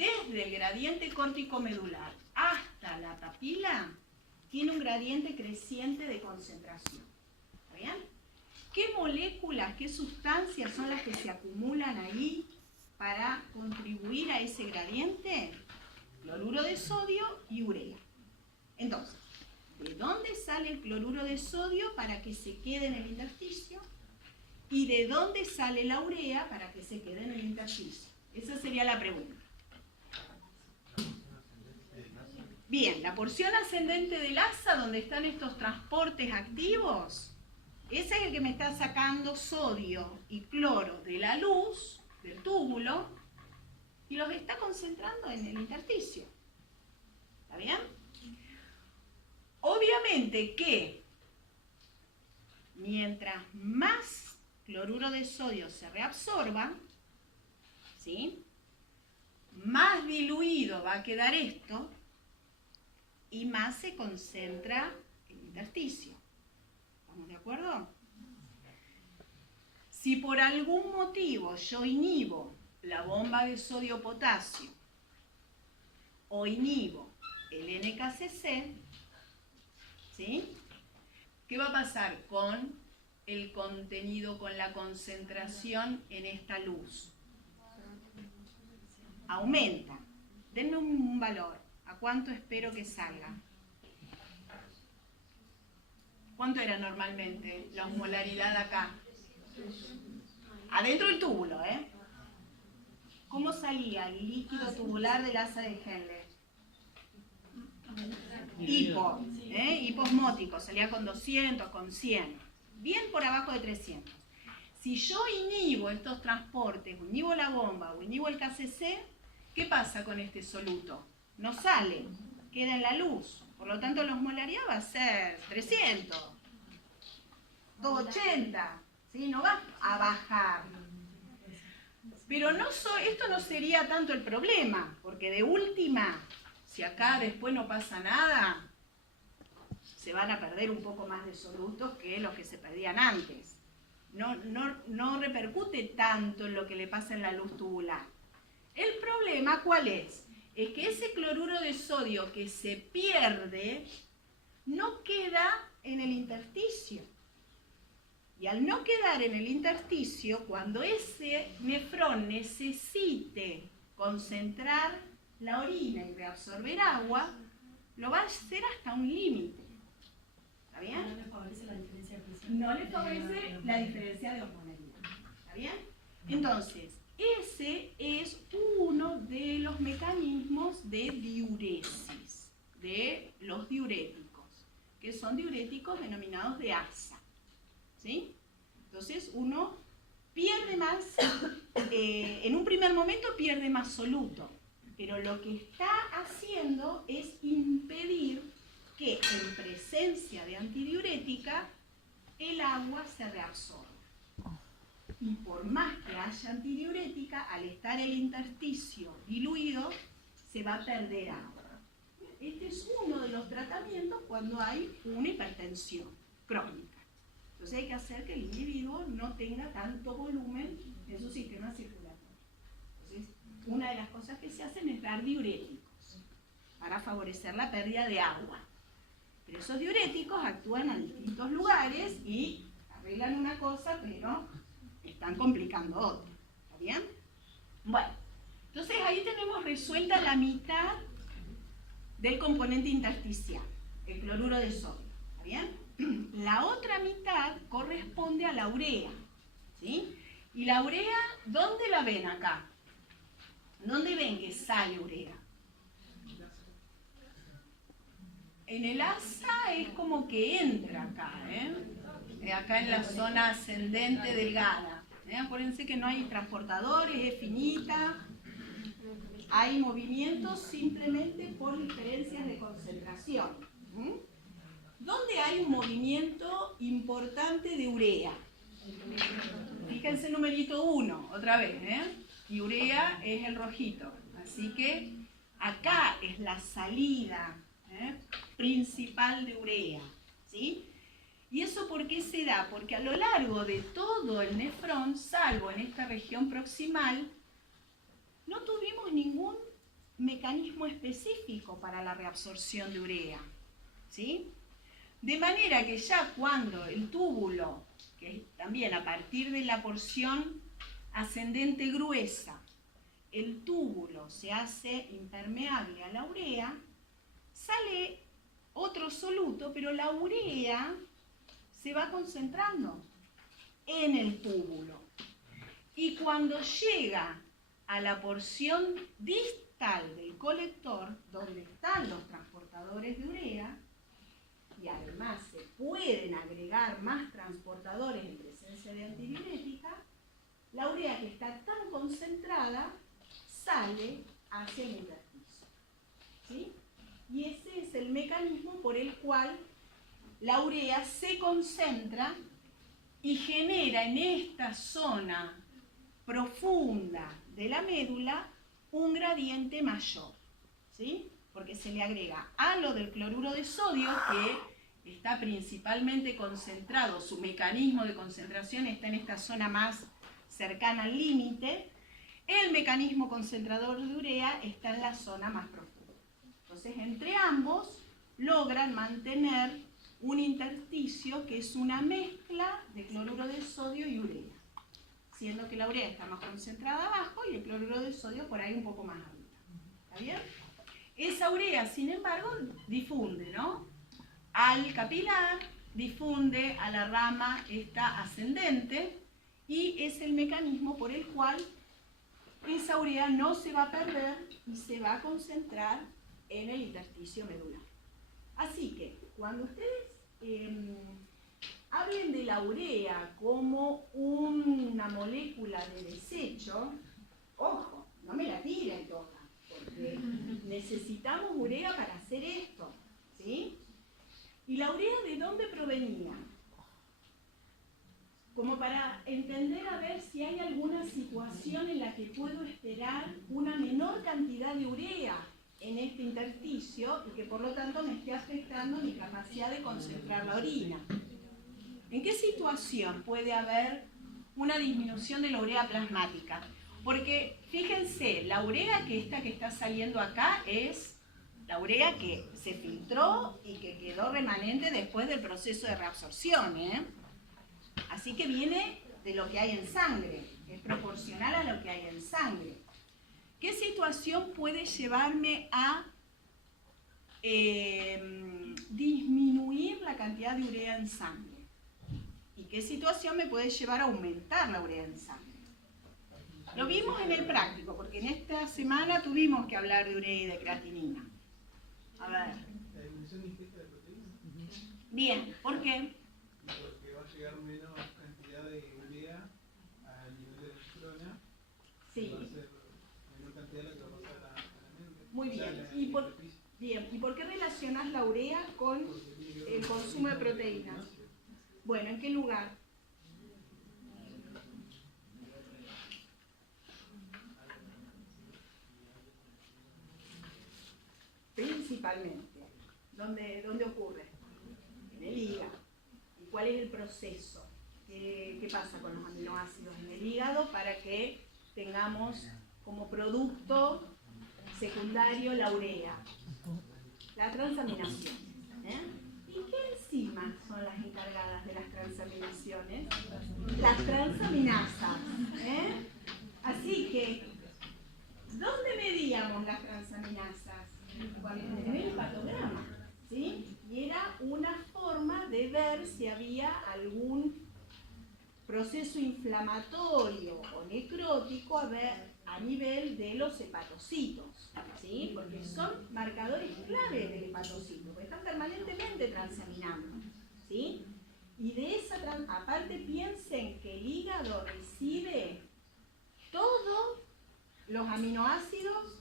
desde el gradiente córtico-medular hasta la papila, tiene un gradiente creciente de concentración. ¿Está bien? ¿Qué moléculas, qué sustancias son las que se acumulan ahí para contribuir a ese gradiente? Cloruro de sodio y urea. Entonces, ¿de dónde sale el cloruro de sodio para que se quede en el intersticio? ¿Y de dónde sale la urea para que se quede en el intersticio? Esa sería la pregunta. Bien, la porción ascendente del asa, donde están estos transportes activos, ese es el que me está sacando sodio y cloro de la luz, del túbulo, y los está concentrando en el intersticio. ¿Está bien? Obviamente que mientras más cloruro de sodio se reabsorba, ¿sí?, más diluido va a quedar esto y más se concentra el intersticio. ¿Estamos de acuerdo? Si por algún motivo yo inhibo la bomba de sodio-potasio o inhibo el NKCC, ¿sí?, ¿qué va a pasar con el contenido, con la concentración en esta luz? Aumenta. Denme un valor. ¿A cuánto espero que salga? ¿Cuánto era normalmente la osmolaridad acá? Adentro del túbulo, ¿eh? ¿Cómo salía el líquido tubular del asa de Henle? Hipo, hiposmótico, salía con 200, con 100. Bien por abajo de 300. Si yo inhibo estos transportes, o inhibo la bomba, o inhibo el KCC, ¿qué pasa con este soluto? No sale, queda en la luz. Por lo tanto, la osmolaridad va a ser 300, 280, ¿sí? No va a bajar. Pero esto no sería tanto el problema, porque de última, si acá después no pasa nada, se van a perder un poco más de solutos que los que se perdían antes. No repercute tanto en lo que le pasa en la luz tubular. El problema, ¿cuál es? Es que ese cloruro de sodio que se pierde no queda en el intersticio. Y al no quedar en el intersticio, cuando ese nefrón necesite concentrar la orina y reabsorber agua, lo va a hacer hasta un límite. ¿Está bien? No le favorece la diferencia de presión. No le favorece la diferencia de osmolaridad. ¿Está bien? Entonces, ese es uno de los mecanismos de diuresis, de los diuréticos, que son diuréticos denominados de asa. ¿Sí? Entonces uno pierde más, en un primer momento pierde más soluto, pero lo que está haciendo es impedir que en presencia de antidiurética el agua se reabsorba. Y por más que haya antidiurética, al estar el intersticio diluido, se va a perder agua. Este es uno de los tratamientos cuando hay una hipertensión crónica. Entonces hay que hacer que el individuo no tenga tanto volumen en su sistema circulatorio. Entonces, una de las cosas que se hacen es dar diuréticos para favorecer la pérdida de agua. Pero esos diuréticos actúan a distintos lugares y arreglan una cosa, pero están complicando otra. ¿Está bien? Bueno, entonces ahí tenemos resuelta la mitad del componente intersticial, el cloruro de sodio. ¿Está bien? La otra mitad corresponde a la urea, ¿sí? Y la urea, ¿dónde la ven acá? ¿Dónde ven que sale urea? En el asa es como que entra acá, acá en la zona ascendente delgada. Acuérdense que no hay transportadores, es finita. Hay movimientos simplemente por diferencias de concentración. ¿Dónde hay un movimiento importante de urea? Fíjense el numerito 1, otra vez, y urea es el rojito. Así que acá es la salida principal de urea, ¿sí? ¿Y eso por qué se da? Porque a lo largo de todo el nefrón, salvo en esta región proximal, no tuvimos ningún mecanismo específico para la reabsorción de urea, ¿sí? De manera que ya cuando el túbulo, que es también a partir de la porción ascendente gruesa, el túbulo se hace impermeable a la urea, sale otro soluto, pero la urea se va concentrando en el túbulo. Y cuando llega a la porción distal del colector, donde están los transportadores de urea, y además se pueden agregar más transportadores en presencia de antidiurética, la urea que está tan concentrada sale hacia el intersticio, ¿sí? Y ese es el mecanismo por el cual la urea se concentra y genera en esta zona profunda de la médula un gradiente mayor, ¿sí? Porque se le agrega halo del cloruro de sodio, que está principalmente concentrado, su mecanismo de concentración está en esta zona más cercana al límite. El mecanismo concentrador de urea está en la zona más profunda. Entonces, entre ambos logran mantener un intersticio que es una mezcla de cloruro de sodio y urea, siendo que la urea está más concentrada abajo y el cloruro de sodio por ahí un poco más arriba. ¿Está bien? Esa urea, sin embargo, difunde, ¿no? Al capilar, difunde a la rama esta ascendente, y es el mecanismo por el cual esa urea no se va a perder y se va a concentrar en el intersticio medular. Así que, cuando ustedes hablen de la urea como una molécula de desecho, ojo, no me la tiren toda, porque necesitamos urea para hacer esto, ¿sí? ¿Y la urea de dónde provenía? Como para entender a ver si hay alguna situación en la que puedo esperar una menor cantidad de urea en este intersticio y que por lo tanto me esté afectando mi capacidad de concentrar la orina. ¿En qué situación puede haber una disminución de la urea plasmática? Porque fíjense, la urea que está saliendo acá es la urea que se filtró y que quedó remanente después del proceso de reabsorción, ¿eh? Así que viene de lo que hay en sangre, es proporcional a lo que hay en sangre. ¿Qué situación puede llevarme a disminuir la cantidad de urea en sangre? ¿Y qué situación me puede llevar a aumentar la urea en sangre? Lo vimos en el práctico, porque en esta semana tuvimos que hablar de urea y de creatinina. A ver. La disminución ingesta de proteínas. Bien, ¿por qué? Porque va a llegar menos cantidad de urea al nivel de la neurona. Sí. Va a ser menor cantidad la que va a pasar a la mente. Muy bien. ¿Y por qué relacionás la urea con el consumo de proteínas? Bueno, ¿en qué lugar? Principalmente. ¿Dónde ocurre? En el hígado. ¿Y cuál es el proceso? ¿Qué pasa con los aminoácidos en el hígado para que tengamos como producto secundario la urea? La transaminación. ¿Y qué enzimas son las encargadas de las transaminaciones? Las transaminasas. Así que, ¿dónde medíamos las transaminasas? En el hepatograma, ¿sí? Y era una forma de ver si había algún proceso inflamatorio o necrótico a nivel de los hepatocitos, ¿sí? Porque son marcadores clave del hepatocito, porque están permanentemente transaminando, ¿sí? Y de esa aparte piensen que el hígado recibe todos los aminoácidos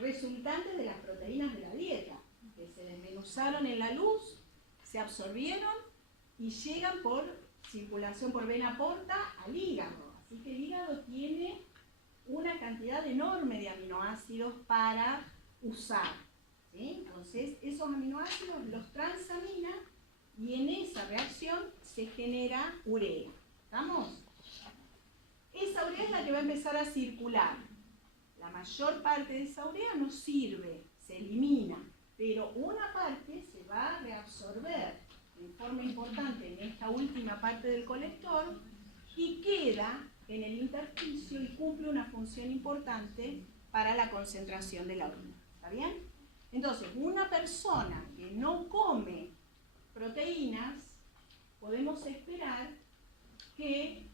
resultantes de las proteínas de la dieta, que se desmenuzaron en la luz, se absorbieron y llegan por circulación por vena porta al hígado. Así que el hígado tiene una cantidad enorme de aminoácidos para usar, ¿sí? Entonces, esos aminoácidos los transamina y en esa reacción se genera urea. ¿Estamos? Esa urea es la que va a empezar a circular. La mayor parte de esa urea no sirve, se elimina, pero una parte se va a reabsorber en forma importante en esta última parte del colector y queda en el intersticio y cumple una función importante para la concentración de la orina. ¿Está bien? Entonces, una persona que no come proteínas, podemos esperar que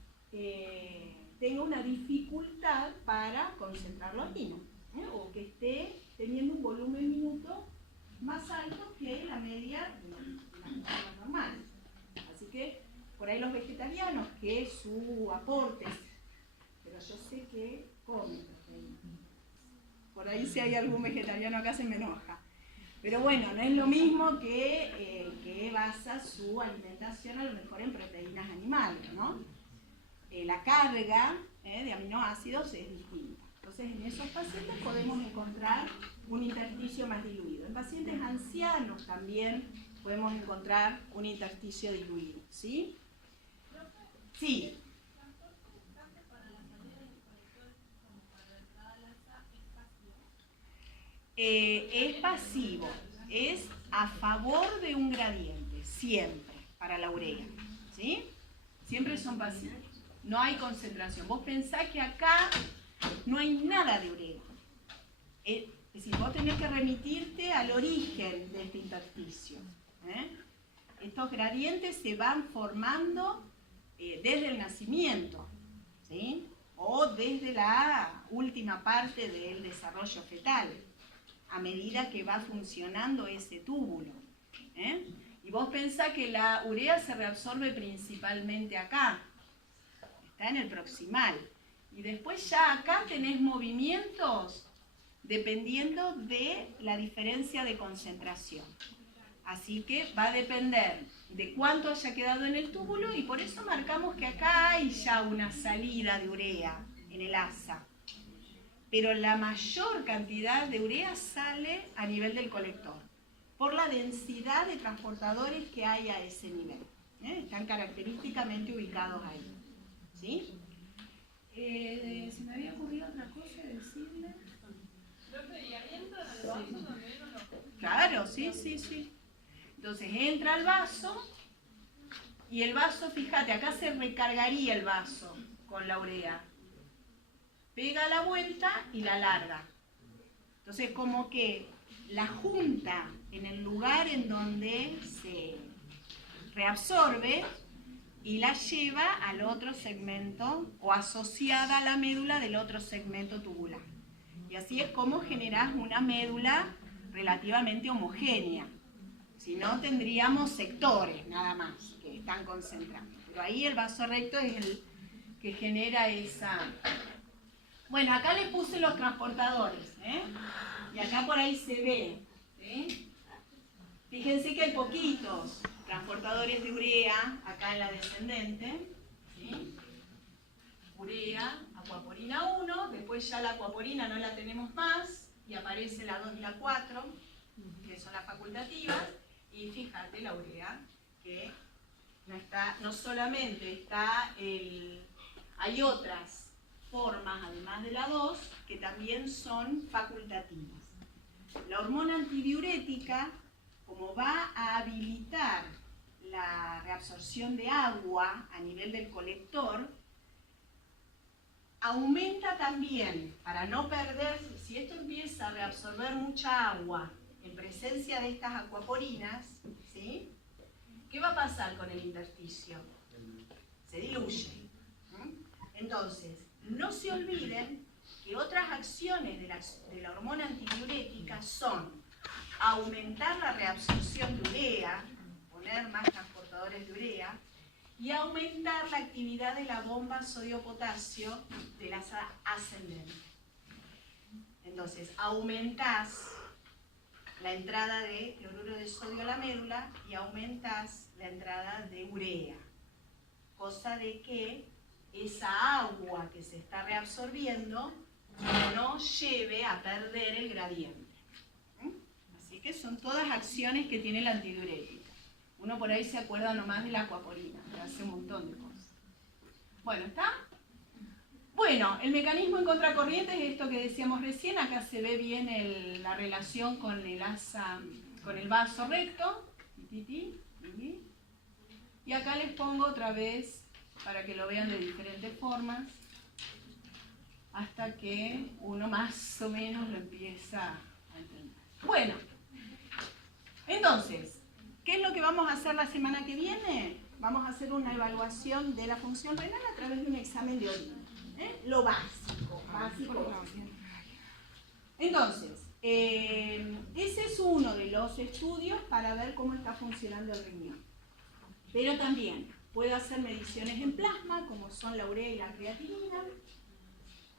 tenga una dificultad para concentrar la orina, o que esté teniendo un volumen minuto más alto que la media de las personas normales. Así que por ahí los vegetarianos, que su aporte, pero yo sé que comen proteínas. Por ahí si hay algún vegetariano acá se me enoja. Pero bueno, no es lo mismo que basa su alimentación a lo mejor en proteínas animales, ¿no? La carga de aminoácidos es distinta. Entonces, en esos pacientes podemos encontrar un intersticio más diluido. En pacientes ancianos también podemos encontrar un intersticio diluido, ¿sí? Sí. Es pasivo, es a favor de un gradiente, siempre, para la urea, ¿sí? Siempre son pasivos, no hay concentración. Vos pensás que acá no hay nada de urea. Es decir, vos tenés que remitirte al origen de este intersticio. Estos gradientes se van formando desde el nacimiento, ¿sí? O desde la última parte del desarrollo fetal, a medida que va funcionando ese túbulo. Y vos pensás que la urea se reabsorbe principalmente acá, está en el proximal. Y después ya acá tenés movimientos dependiendo de la diferencia de concentración. Así que va a depender de cuánto haya quedado en el túbulo y por eso marcamos que acá hay ya una salida de urea en el asa. Pero la mayor cantidad de urea sale a nivel del colector, por la densidad de transportadores que hay a ese nivel. Están característicamente ubicados ahí. ¿Sí? Se me había ocurrido otra cosa decirle. ¿Y ahí entra en el vaso también o no? Claro, sí, sí, sí. Entonces entra al vaso y el vaso, fíjate, acá se recargaría el vaso con la urea. Pega la vuelta y la larga. Entonces como que la junta en el lugar en donde se reabsorbe y la lleva al otro segmento o asociada a la médula del otro segmento tubular. Y así es como generás una médula relativamente homogénea. Si no, tendríamos sectores nada más que están concentrados. Pero ahí el vaso recto es el que genera esa... Bueno, acá les puse los transportadores, y acá por ahí se ve, ¿sí? Fíjense que hay poquitos transportadores de urea acá en la descendente, ¿sí? Urea, acuaporina 1, después ya la acuaporina no la tenemos más, y aparece la 2 y la 4, que son las facultativas, y fíjate la urea, que no solamente está hay otras formas, además de la 2, que también son facultativas. La hormona antidiurética, como va a habilitar la reabsorción de agua a nivel del colector, aumenta también, para no perder, si esto empieza a reabsorber mucha agua en presencia de estas acuaporinas, ¿sí? ¿Qué va a pasar con el intersticio? Se diluye. Entonces, no se olviden que otras acciones de la hormona antidiurética son aumentar la reabsorción de urea, poner más transportadores de urea, y aumentar la actividad de la bomba sodio-potasio de la ascendente. Entonces, aumentás la entrada de cloruro de sodio a la médula y aumentás la entrada de urea, cosa de que esa agua que se está reabsorbiendo no lleve a perder el gradiente. Así que son todas acciones que tiene la antidiurética. Uno por ahí se acuerda nomás de la acuaporina, que hace un montón de cosas. Bueno, ¿está? Bueno, el mecanismo en contracorriente es esto que decíamos recién. Acá se ve bien la relación con el vaso recto. Y acá les pongo otra vez para que lo vean de diferentes formas, hasta que uno más o menos lo empieza a entender. Bueno, entonces, ¿qué es lo que vamos a hacer la semana que viene? Vamos a hacer una evaluación de la función renal a través de un examen de orina. Lo básico. Entonces, ese es uno de los estudios para ver cómo está funcionando el riñón. Pero también puedo hacer mediciones en plasma, como son la urea y la creatinina.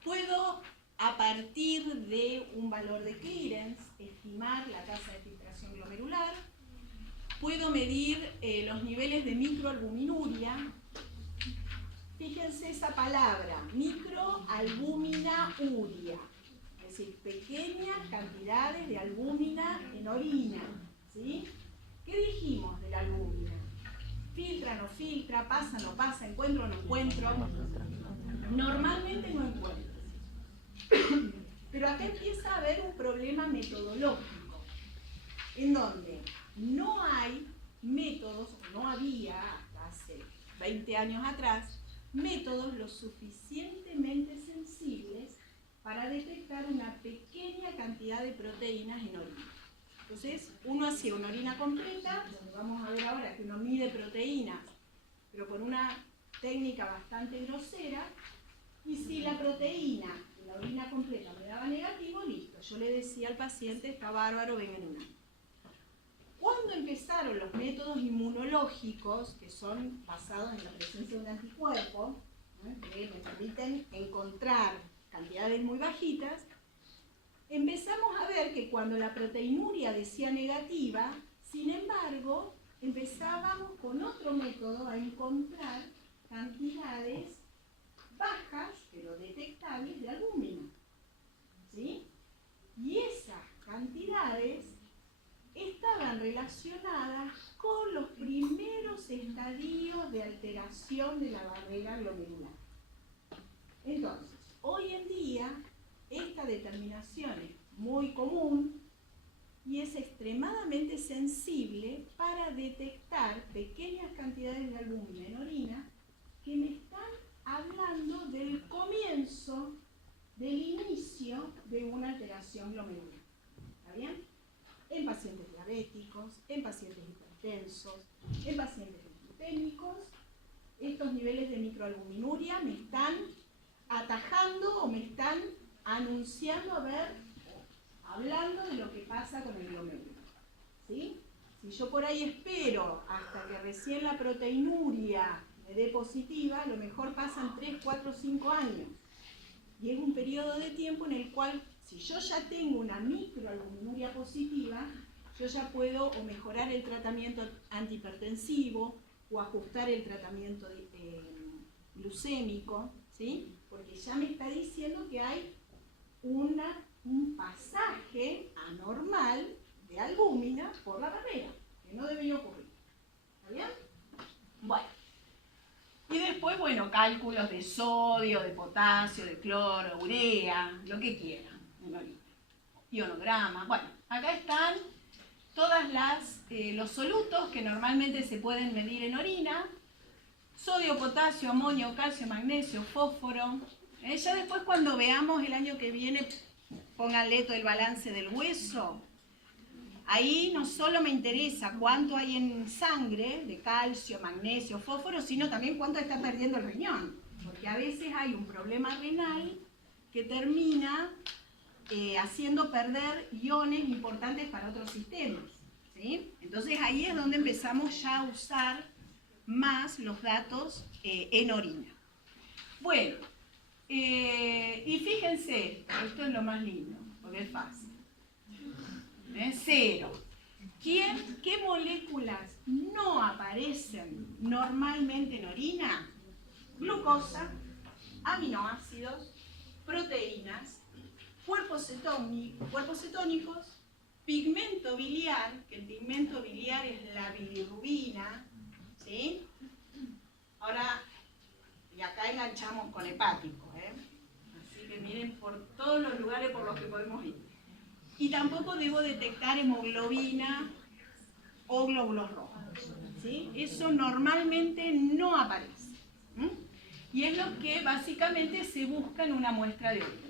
Puedo, a partir de un valor de clearance, estimar la tasa de filtración glomerular. Puedo medir los niveles de microalbuminuria. Fíjense esa palabra, microalbuminuria, es decir, pequeñas cantidades de albúmina en orina. ¿Sí? ¿Qué dijimos de la albúmina? Filtra, no filtra, pasa, no pasa, encuentro, no encuentro. Normalmente no encuentro. Pero acá empieza a haber un problema metodológico, en donde no hay métodos, o no había hasta hace 20 años atrás, métodos lo suficientemente sensibles para detectar una pequeña cantidad de proteínas en orina. Entonces, uno hacía una orina completa, donde vamos a ver ahora que uno mide proteínas, pero con una técnica bastante grosera, y si la proteína de la orina completa me daba negativo, listo. Yo le decía al paciente, está bárbaro, venga en un año. Cuando empezaron los métodos inmunológicos, que son basados en la presencia de un anticuerpo, que me permiten encontrar cantidades muy bajitas, empezamos a ver que cuando la proteinuria decía negativa, sin embargo, empezábamos con otro método a encontrar cantidades bajas, pero detectables, de albúmina. ¿Sí? Y esas cantidades estaban relacionadas con los primeros estadios de alteración de la barrera glomerular. Entonces, hoy en día, esta determinación es muy común y es extremadamente sensible para detectar pequeñas cantidades de albúmina en orina que me están hablando del comienzo, del inicio de una alteración glomerular. ¿Está bien? En pacientes diabéticos, en pacientes hipertensos, en pacientes glucémicos, estos niveles de microalbuminuria me están atajando o me están anunciando, hablando de lo que pasa con el glomérulo. ¿Sí? Si yo por ahí espero hasta que recién la proteinuria me dé positiva, a lo mejor pasan 3, 4, 5 años. Y es un periodo de tiempo en el cual, si yo ya tengo una microalbuminuria positiva, yo ya puedo o mejorar el tratamiento antihipertensivo o ajustar el tratamiento glucémico, ¿sí? Porque ya me está diciendo que hay un pasaje anormal de albúmina por la barrera, que no debería ocurrir. ¿Está bien? Bueno. Y después, bueno, cálculos de sodio, de potasio, de cloro, urea, lo que quieran, en orina. Ionograma. Bueno, acá están todas los solutos que normalmente se pueden medir en orina. Sodio, potasio, amonio, calcio, magnesio, fósforo. Ya después cuando veamos el año que viene, pónganle todo el balance del hueso. Ahí no solo me interesa cuánto hay en sangre de calcio, magnesio, fósforo, sino también cuánto está perdiendo el riñón. Porque a veces hay un problema renal que termina haciendo perder iones importantes para otros sistemas. ¿Sí? Entonces ahí es donde empezamos ya a usar más los datos en orina. Bueno, y fíjense, esto es lo más lindo, porque es fácil. 0. ¿Qué moléculas no aparecen normalmente en orina? Glucosa, aminoácidos, proteínas, cuerpos cetónicos, pigmento biliar, que el pigmento biliar es la bilirrubina, ¿sí? Ahora, y acá enganchamos con hepático, miren por todos los lugares por los que podemos ir. Y tampoco debo detectar hemoglobina o glóbulos rojos, ¿sí? Eso normalmente no aparece. Y es lo que básicamente se busca en una muestra de orina.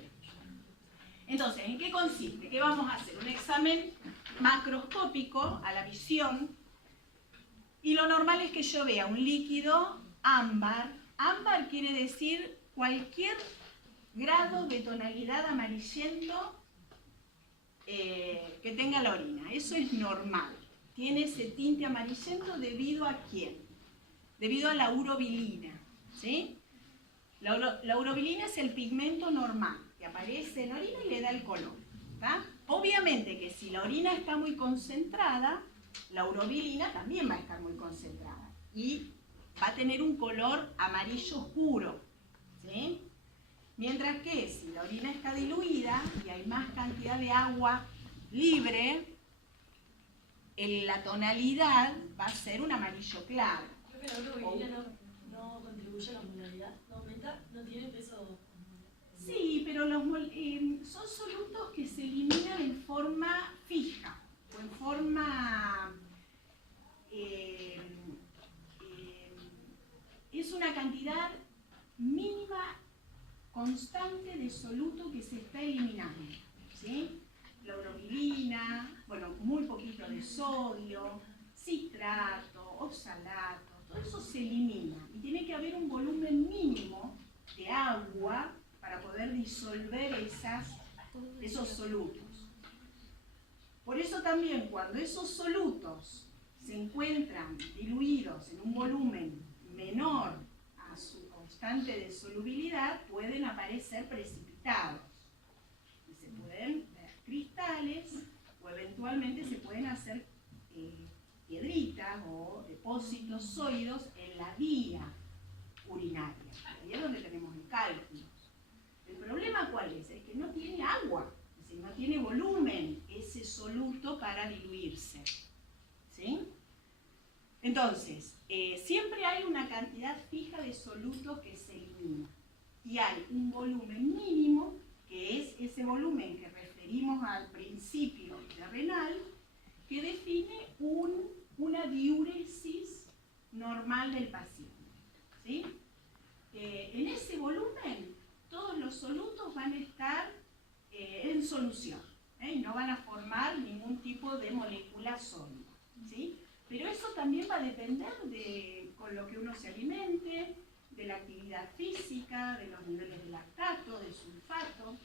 Entonces, ¿en qué consiste? ¿Qué vamos a hacer? Un examen macroscópico a la visión, y lo normal es que yo vea un líquido ámbar. Ámbar quiere decir cualquier grado de tonalidad amarillento que tenga la orina. Eso es normal. Tiene ese tinte amarillento debido a ¿quién? Debido a la urobilina, ¿sí? La urobilina es el pigmento normal que aparece en la orina y le da el color, ¿tá? Obviamente que si la orina está muy concentrada, la urobilina también va a estar muy concentrada y va a tener un color amarillo oscuro, ¿sí? Mientras que si la orina está diluida y hay más cantidad de agua libre, la tonalidad va a ser un amarillo claro. Creo que la urobilina no contribuye a la osmolaridad, no aumenta, no tiene peso. Sí, pero son solutos que se eliminan en forma fija o en forma... es una cantidad mínima constante de soluto que se está eliminando, ¿sí? La urobilina, bueno, muy poquito de sodio, citrato, oxalato, todo eso se elimina y tiene que haber un volumen mínimo de agua para poder disolver esos solutos. Por eso también cuando esos solutos se encuentran diluidos en un volumen menor a su constante de solubilidad, pueden aparecer precipitados. Y se pueden ver cristales o eventualmente se pueden hacer piedritas o depósitos sólidos en la vía urinaria. Ahí es donde tenemos el cálculo. El problema ¿cuál es? Es que no tiene agua, es decir, no tiene volumen ese soluto para diluirse, ¿sí? Entonces, siempre hay una cantidad fija de solutos que se elimina y hay un volumen mínimo, que es ese volumen que referimos al principio de renal, que define una diuresis normal del paciente, ¿sí? En ese volumen todos los solutos van a estar en solución, y no van a formar ningún tipo de molécula sólida, ¿sí? Pero eso también va a depender de con lo que uno se alimente, de la actividad física, de los niveles de lactato, de sulfato.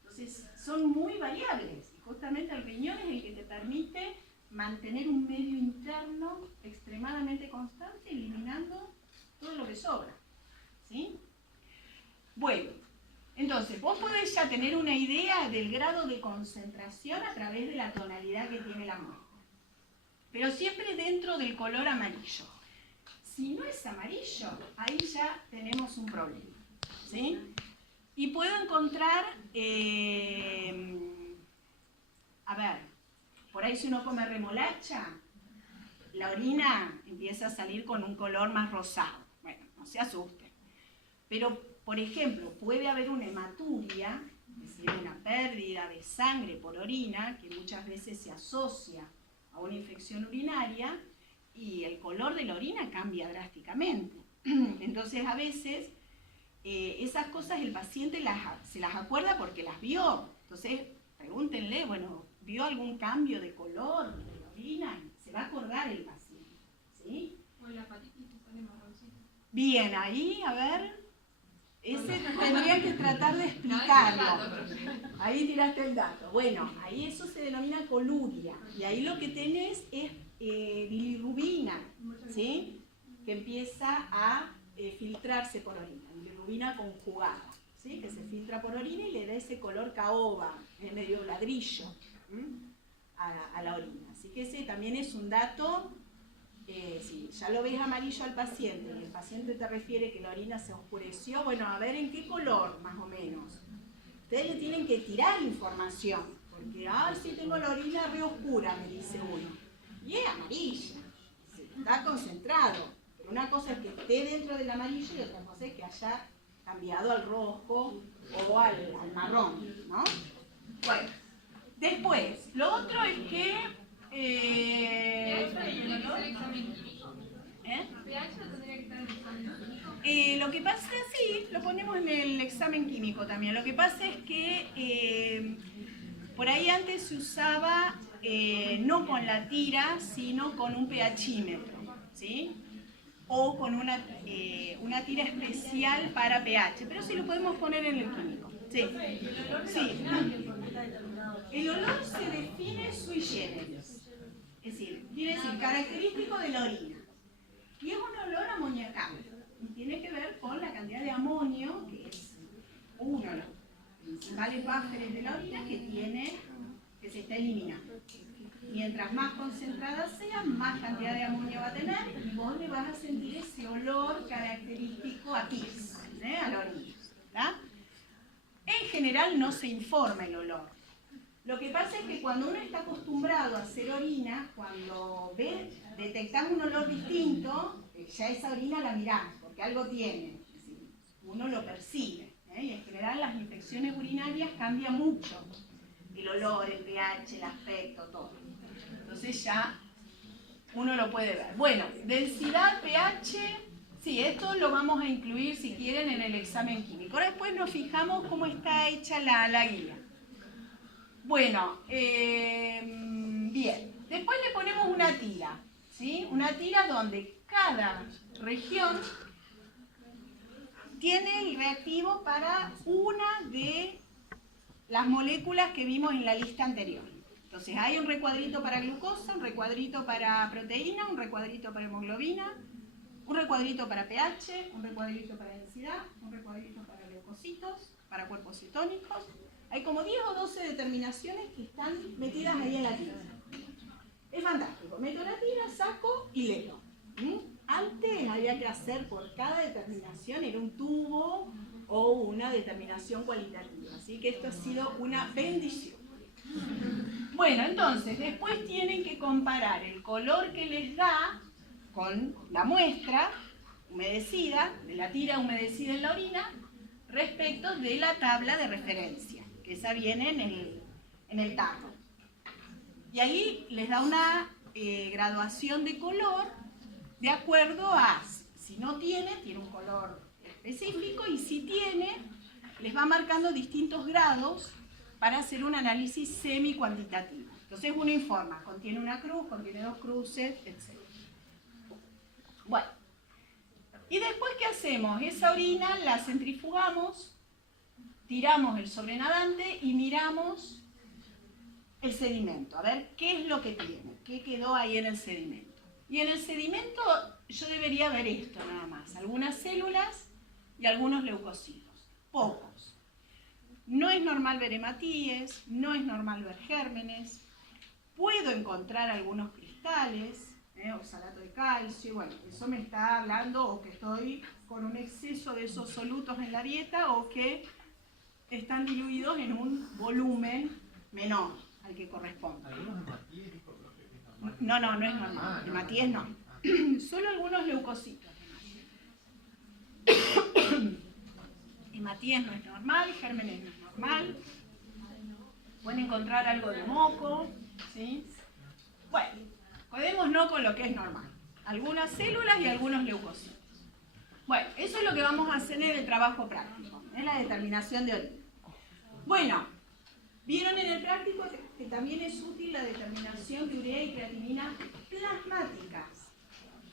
Entonces son muy variables y justamente el riñón es el que te permite mantener un medio interno extremadamente constante, eliminando todo lo que sobra, ¿sí? Bueno, entonces vos podés ya tener una idea del grado de concentración a través de la tonalidad que tiene la muestra, pero siempre dentro del color amarillo. Si no es amarillo, ahí ya tenemos un problema, ¿sí? Y puedo encontrar, a ver, por ahí si uno come remolacha, la orina empieza a salir con un color más rosado. Bueno, no se asusten. Pero, por ejemplo, puede haber una hematuria, es decir, una pérdida de sangre por orina, que muchas veces se asocia a una infección urinaria, y el color de la orina cambia drásticamente. Entonces, a veces, esas cosas el paciente se las acuerda porque las vio. Entonces, pregúntenle, bueno, ¿vio algún cambio de color de la orina? Se va a acordar el paciente, ¿sí? O la hepatitis que sale marroncita. Bien, ahí, a ver, ese tendría que tratar de explicarlo. Ahí tiraste el dato. Bueno, ahí eso se denomina coluria, y ahí lo que tenés es bilirrubina, ¿sí? Que empieza a filtrarse por orina, bilirrubina conjugada, ¿sí? Que se filtra por orina y le da ese color caoba, medio ladrillo, a la orina. Así que ese también es un dato, si ya lo ves amarillo al paciente y el paciente te refiere que la orina se oscureció, bueno, a ver en qué color más o menos. Ustedes le tienen que tirar información, porque, sí tengo la orina re oscura, me dice uno. Y es amarilla, está concentrado, pero una cosa es que esté dentro del amarillo y otra cosa es que haya cambiado al rojo o al marrón, ¿no? Bueno, después, lo otro es que... pH tendría que ser examen químico. ¿eh? pH no tendría que estar en el examen químico. Lo que pasa, sí, lo ponemos en el examen químico también. Lo que pasa es que por ahí antes se usaba no con la tira, sino con un pHímetro, ¿sí? O con una tira especial para pH, pero sí lo podemos poner en el químico. Sí. Sí. El olor se define sui generis, es decir, quiere decir característico de la orina. Y es un olor amoníaco. Y tiene que ver con la cantidad de amonio, que es uno de los principales bufferes de la orina que se está eliminando. Mientras más concentrada sea, más cantidad de amonio va a tener y vos le vas a sentir ese olor característico a pis, a la orina, ¿verdad? En general no se informa el olor. Lo que pasa es que cuando uno está acostumbrado a hacer orina, cuando detectamos un olor distinto, ya esa orina la miramos, porque algo tiene, uno lo percibe, y en general las infecciones urinarias cambian mucho, el olor, el pH, el aspecto, todo. Entonces ya uno lo puede ver. Bueno, densidad, pH, sí, esto lo vamos a incluir si quieren en el examen químico. Ahora después nos fijamos cómo está hecha la guía. Bueno, bien, después le ponemos una tira, ¿sí? Una tira donde cada región tiene el reactivo para una de las moléculas que vimos en la lista anterior. Entonces hay un recuadrito para glucosa, un recuadrito para proteína, un recuadrito para hemoglobina, un recuadrito para pH, un recuadrito para densidad, un recuadrito para leucocitos, para cuerpos cetónicos. Hay como 10 o 12 determinaciones que están metidas ahí en la tira. Es fantástico. Meto la tira, saco y leo. Antes había que hacer por cada determinación, era un tubo o una determinación cualitativa. Así que esto ha sido una bendición. Bueno, entonces, después tienen que comparar el color que les da con la muestra humedecida, de la tira humedecida en la orina, respecto de la tabla de referencia, que esa viene en el tarro. Y ahí les da una graduación de color de acuerdo a si no tiene un color específico, y si tiene, les va marcando distintos grados para hacer un análisis semi-cuantitativo. Entonces uno informa, contiene una cruz, contiene 2 cruces, etc. Bueno, y después ¿qué hacemos? Esa orina la centrifugamos, tiramos el sobrenadante y miramos el sedimento, a ver qué es lo que tiene, qué quedó ahí en el sedimento. Y en el sedimento yo debería ver esto nada más, algunas células y algunos leucocitos, pocos. No es normal ver hematíes, no es normal ver gérmenes, puedo encontrar algunos cristales, oxalato de calcio, bueno, eso me está hablando o que estoy con un exceso de esos solutos en la dieta o que están diluidos en un volumen menor al que corresponde. ¿Algunos hematíes es normal? No es normal, hematíes no. Solo algunos leucocitos. Hematíes no es normal, gérmenes no es normal. Pueden encontrar algo de moco, ¿sí? Bueno, quedémonos con lo que es normal. Algunas células y algunos leucocitos. Bueno, eso es lo que vamos a hacer en el trabajo práctico, en la determinación de orina. Bueno, vieron en el práctico que también es útil la determinación de urea y creatinina plasmáticas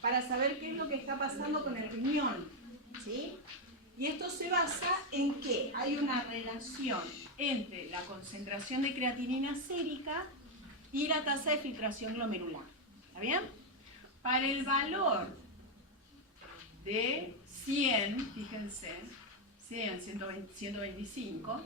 para saber qué es lo que está pasando con el riñón, ¿sí? Y esto se basa en que hay una relación entre la concentración de creatinina sérica y la tasa de filtración glomerular. ¿Está bien? Para el valor de 100, fíjense, 100, 125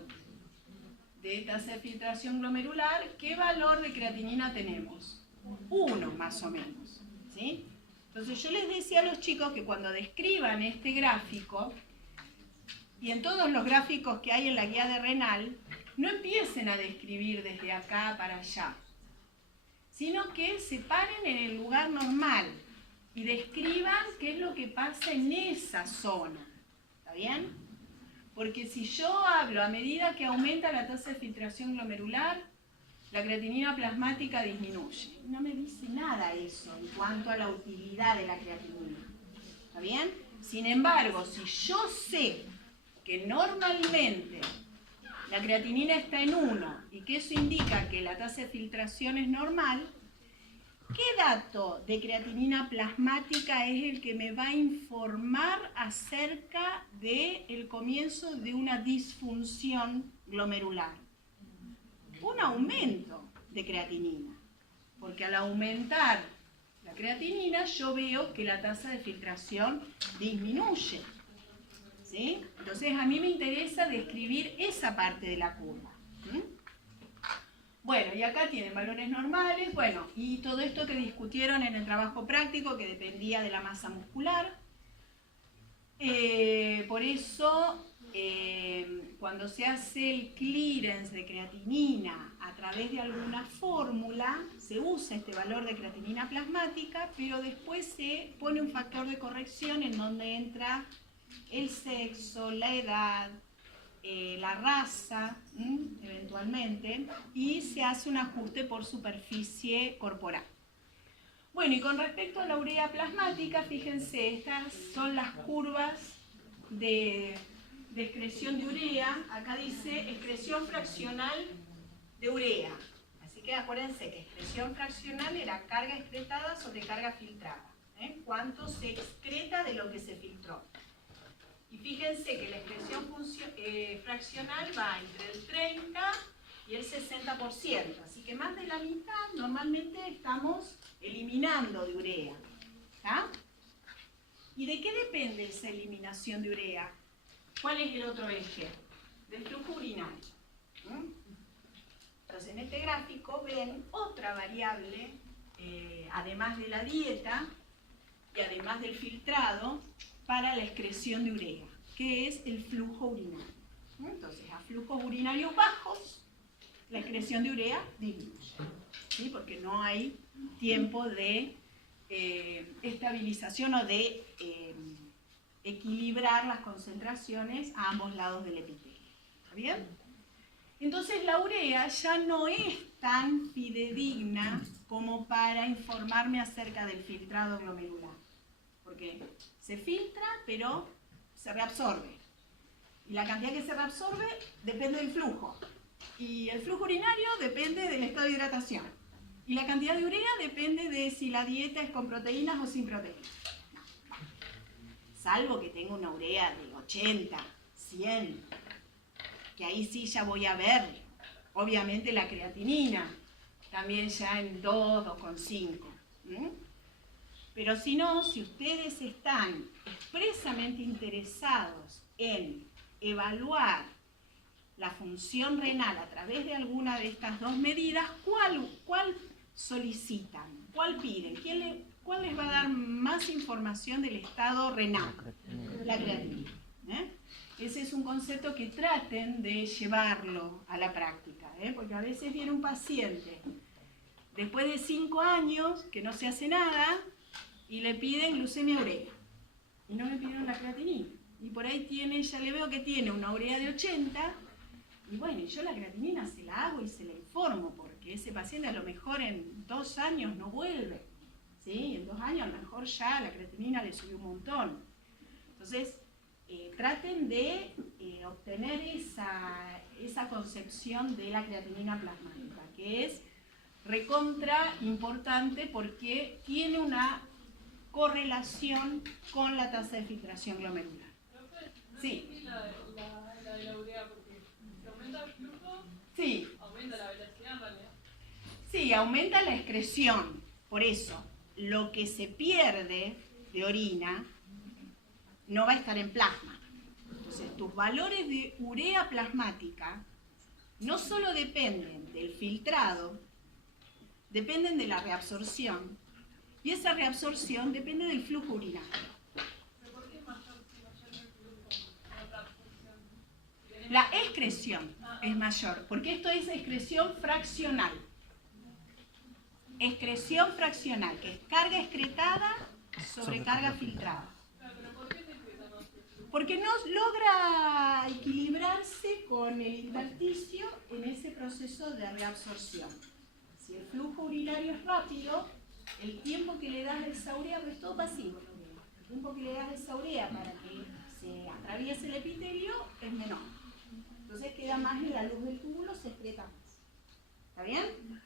de tasa de filtración glomerular, ¿qué valor de creatinina tenemos? 1 más o menos, ¿sí? Entonces yo les decía a los chicos que cuando describan este gráfico, y en todos los gráficos que hay en la guía de renal, no empiecen a describir desde acá para allá, sino que se paren en el lugar normal y describan qué es lo que pasa en esa zona. ¿Está bien? Porque si yo hablo a medida que aumenta la tasa de filtración glomerular, la creatinina plasmática disminuye. No me dice nada eso en cuanto a la utilidad de la creatinina. ¿Está bien? Sin embargo, si yo sé que normalmente la creatinina está en 1 y que eso indica que la tasa de filtración es normal, ¿qué dato de creatinina plasmática es el que me va a informar acerca del comienzo de una disfunción glomerular? Un aumento de creatinina, porque al aumentar la creatinina yo veo que la tasa de filtración disminuye. ¿Sí? Entonces a mí me interesa describir esa parte de la curva. Bueno, y acá tienen valores normales, bueno, y todo esto que discutieron en el trabajo práctico que dependía de la masa muscular. Por eso, cuando se hace el clearance de creatinina a través de alguna fórmula, se usa este valor de creatinina plasmática, pero después se pone un factor de corrección en donde entra el sexo, la edad, la raza, eventualmente, y se hace un ajuste por superficie corporal. Bueno, y con respecto a la urea plasmática, fíjense, estas son las curvas de excreción de urea. Acá dice excreción fraccional de urea. Así que acuérdense que excreción fraccional era carga excretada sobre carga filtrada. ¿Cuánto se excreta de lo que se filtró? Y fíjense que la excreción fraccional va entre el 30 y el 60%. Así que más de la mitad normalmente estamos eliminando de urea. ¿Está? ¿Y de qué depende esa eliminación de urea? ¿Cuál es el otro eje? Del flujo urinario. Entonces en este gráfico ven otra variable, además de la dieta y además del filtrado, para la excreción de urea, que es el flujo urinario. Entonces, a flujos urinarios bajos, la excreción de urea disminuye, ¿sí? Porque no hay tiempo de estabilización o de equilibrar las concentraciones a ambos lados del epitelio. ¿Está bien? Entonces, la urea ya no es tan fidedigna como para informarme acerca del filtrado glomerular. Porque se filtra, pero se reabsorbe. Y la cantidad que se reabsorbe depende del flujo. Y el flujo urinario depende del estado de hidratación. Y la cantidad de urea depende de si la dieta es con proteínas o sin proteínas. No. Salvo que tenga una urea de 80, 100, que ahí sí ya voy a ver, obviamente, la creatinina, también ya en 2, 2,5. Pero si no, si ustedes están expresamente interesados en evaluar la función renal a través de alguna de estas dos medidas, ¿cuál solicitan? ¿Cuál piden? ¿Cuál les va a dar más información del estado renal? La creatinina. Ese es un concepto que traten de llevarlo a la práctica, porque a veces viene un paciente después de 5 años que no se hace nada, y le piden glucemia urea, y no le pidieron la creatinina. Y por ahí ya le veo que tiene una urea de 80, y bueno, y yo la creatinina se la hago y se la informo, porque ese paciente a lo mejor en 2 años no vuelve, ¿sí? En 2 años a lo mejor ya la creatinina le subió un montón. Entonces, traten de obtener esa concepción de la creatinina plasmática, que es recontra importante porque tiene una correlación con la tasa de filtración glomerular. Sí. La de la urea, porque si aumenta el flujo, sí, aumenta la velocidad en realidad. Sí, aumenta la excreción. Por eso, lo que se pierde de orina no va a estar en plasma. Entonces, tus valores de urea plasmática no solo dependen del filtrado, dependen de la reabsorción. Y esa reabsorción depende del flujo urinario. ¿Pero por qué es mayor si mayor el flujo? La absorción. La excreción es mayor, porque esto es excreción fraccional. Excreción fraccional, que es carga excretada sobre carga filtrada. Claro, pero ¿por qué se excreta más el flujo? porque no logra equilibrarse con el intersticio en ese proceso de reabsorción. Si el flujo urinario es rápido, el tiempo que le das de esa urea, pues es todo pasivo, el tiempo que le das de esa urea para que se atraviese el epitelio es menor. Entonces queda más en la luz del túbulo, se excreta más. ¿Está bien?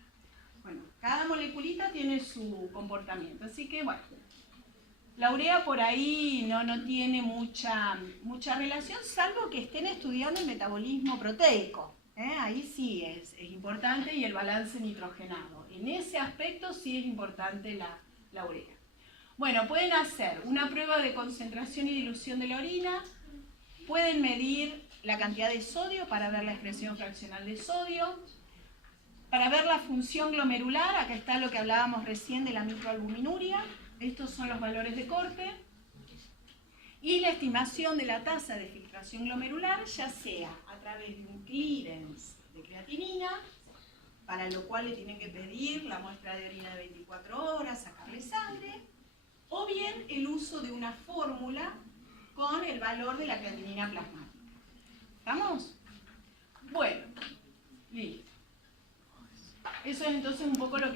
Bueno, cada moleculita tiene su comportamiento, así que bueno. La urea por ahí no tiene mucha relación, salvo que estén estudiando el metabolismo proteico. Ahí sí es importante, y el balance nitrogenado. En ese aspecto sí es importante la urea. Bueno, pueden hacer una prueba de concentración y dilución de la orina, pueden medir la cantidad de sodio para ver la expresión fraccional de sodio, para ver la función glomerular, acá está lo que hablábamos recién de la microalbuminuria. Estos son los valores de corte, y la estimación de la tasa de filtración glomerular, ya sea a través de un clearance de creatinina, para lo cual le tienen que pedir la muestra de orina de 24 horas, sacarle sangre, o bien el uso de una fórmula con el valor de la creatinina plasmática. ¿Estamos? Bueno, listo. Eso es entonces un poco lo que